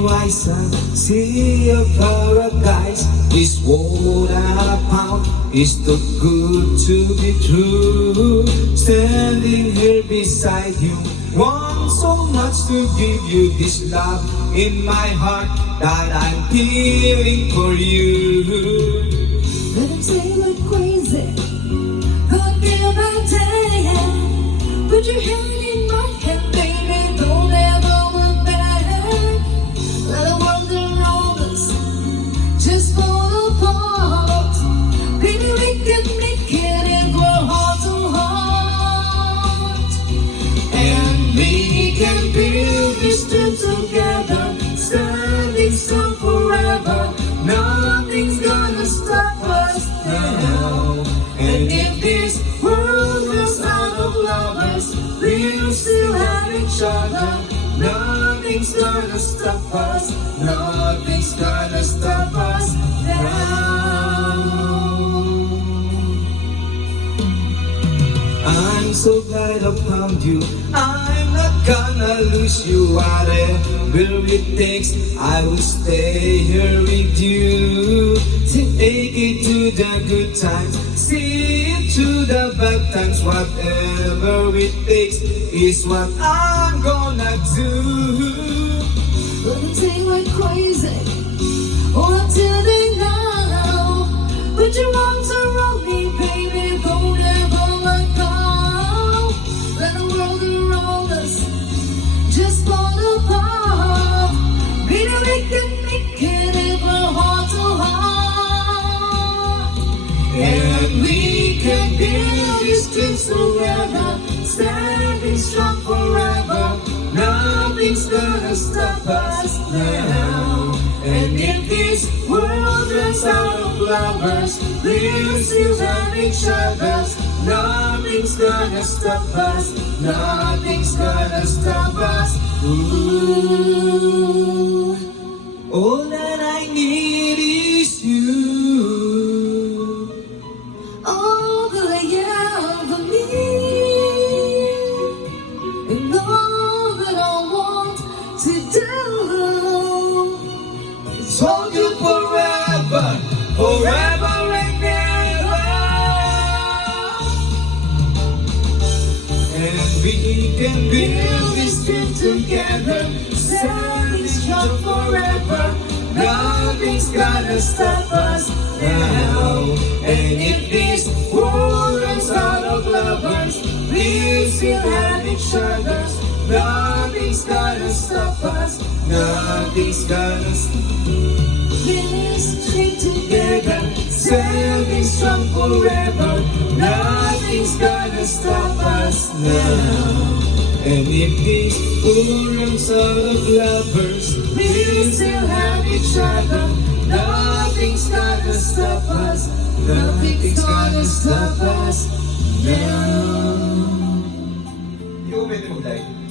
horizon, sea of paradise. This world I found is too good to be true. Standing here beside you, want so much to give you this love in my heart that I'm feeling for you. Let them say we're crazy, forget about day. Put your hand in my hand, baby, don't ever look back. Let the world around us just fall apart. Baby, we can make it and grow heart to heart. And we can build this dream together, standing strong forever. Nothing's gonna stop us now. And if this world runs out of lovers, we'll still have each other. Nothing's gonna stop us. Nothing's gonna stop us now. I'm so glad I found you. I'm not gonna lose you. Whatever it takes, I will stay here with you. Take it to the good times, see it to the bad times. Whatever it takes is what I'm gonna do. Let them say we're crazy, or until they know. Put your arms around me, baby, don't ever let go. Let the world around us just fall apart. Baby, we can make it ever heart to heart. And we can build these dreams together, standing strong forever. Nothing's gonna stop us now. And if this world runs out of lovers, we'll still have each other. Nothing's gonna stop us. Nothing's gonna stop us. Ooh. All that I need is you. All that I ever need, and all that I want to do is Hold you forever, forever and ever. And we can build this dream together, standing strong forever. Nothing's gonna stop us now. And if this world runs out of lovers, we'll still have each other. Nothing's gonna stop us. Nothing's gonna stop us. this trip Together, standing strong forever. Nothing's gonna stop us now. And if this world runs out of lovers, we'll still have each other. Nothing's gonna stop us. Nothing's gonna stop us now. Hindi ko pwede mag-live.